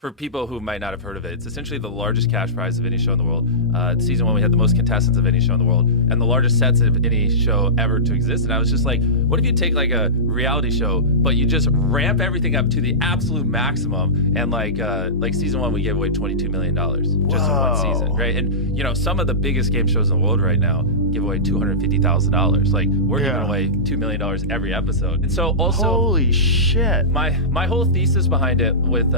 For people who might not have heard of it, it's essentially the largest cash prize of any show in the world. Season 1, we had the most contestants of any show in the world, and the largest sets of any show ever to exist. And I was just like, what if you take like a reality show, but you just ramp everything up to the absolute maximum? And like season 1, we gave away $22 million just in one season, right? And you know, some of the biggest game shows in the world right now give away $250,000. Like we're giving away $2 million every episode. And so also, holy shit! My whole thesis behind it with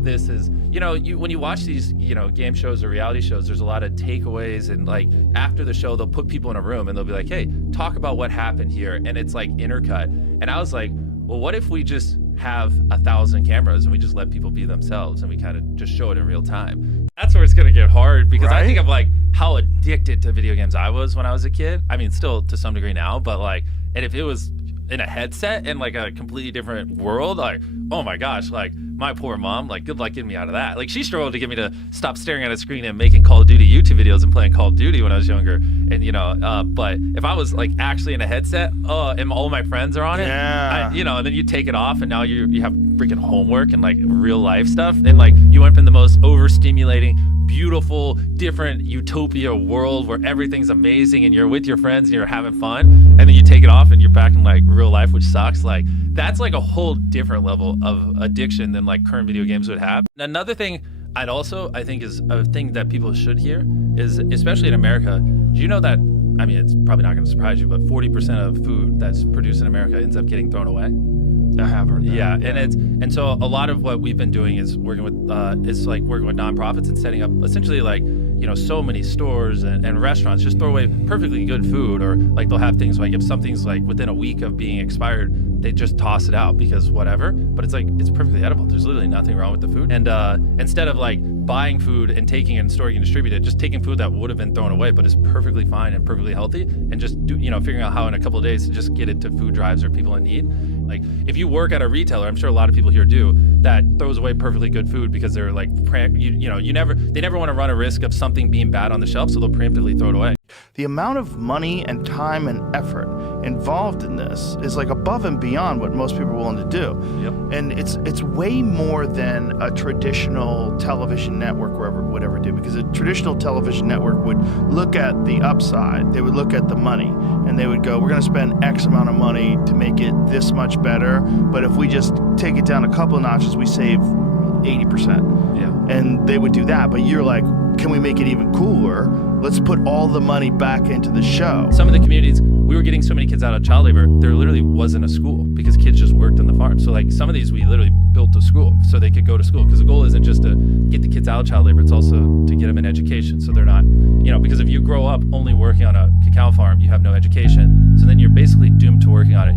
this is, you know, when you watch these, you know, game shows or reality shows, there's a lot of takeaways, and like after the show, they'll put people in a room and they'll be like, hey, talk about what happened here, and it's like intercut. And I was like, well, what if we just have 1,000 cameras and we just let people be themselves and we kind of just show it in real time? That's where it's gonna get hard, because I think of like how addicted to video games I was when I was a kid. I mean, still to some degree now, but like, and if it was in a headset in like a completely different world, like, oh my gosh, like my poor mom, like good luck getting me out of that. Like she struggled to get me to stop staring at a screen and making Call of Duty YouTube videos and playing Call of Duty when I was younger. And you know, but if I was like actually in a headset, and all my friends are on it, you know, and then you take it off and now you have freaking homework and like real life stuff, and like you went from the most overstimulating, beautiful, different utopia world where everything's amazing and you're with your friends and you're having fun, and then you take it off and you're back in like real life, which sucks. Like that's like a whole different level of addiction than like current video games would have. Another thing I think is a thing that people should hear is, especially in America, do you know that, I mean, it's probably not going to surprise you, but 40% of food that's produced in America ends up getting thrown away. I have heard that. Yeah, and so a lot of what we've been doing is working with nonprofits and setting up essentially like, you know, so many stores and restaurants just throw away perfectly good food, or like they'll have things like if something's like within a week of being expired, they just toss it out because whatever. But it's like it's perfectly edible. There's literally nothing wrong with the food. And instead of like buying food and taking it and storing and distributing it, just taking food that would have been thrown away but is perfectly fine and perfectly healthy, and just figuring out how in a couple of days to just get it to food drives or people in need. Like if you work at a retailer, I'm sure a lot of people here do, that throws away perfectly good food because they're like, they never want to run a risk of something being bad on the shelf, so they'll preemptively throw it away. The amount of money and time and effort involved in this is like above and beyond what most people are willing to do. Yep. And it's way more than a traditional television network would ever do, because a traditional television network would look at the upside, they would look at the money, and they would go, we're going to spend X amount of money to make it this much better, but if we just take it down a couple of notches, we save 80%. Yeah. And they would do that, but you're like, can we make it even cooler? Let's put all the money back into the show. Some of the communities, we were getting so many kids out of child labor, there literally wasn't a school because kids just worked on the farm. So like some of these, we literally built a school so they could go to school, because the goal isn't just to get the kids out of child labor, it's also to get them an education. So they're not, because if you grow up only working on a cacao farm, you have no education. So then you're basically doomed to working on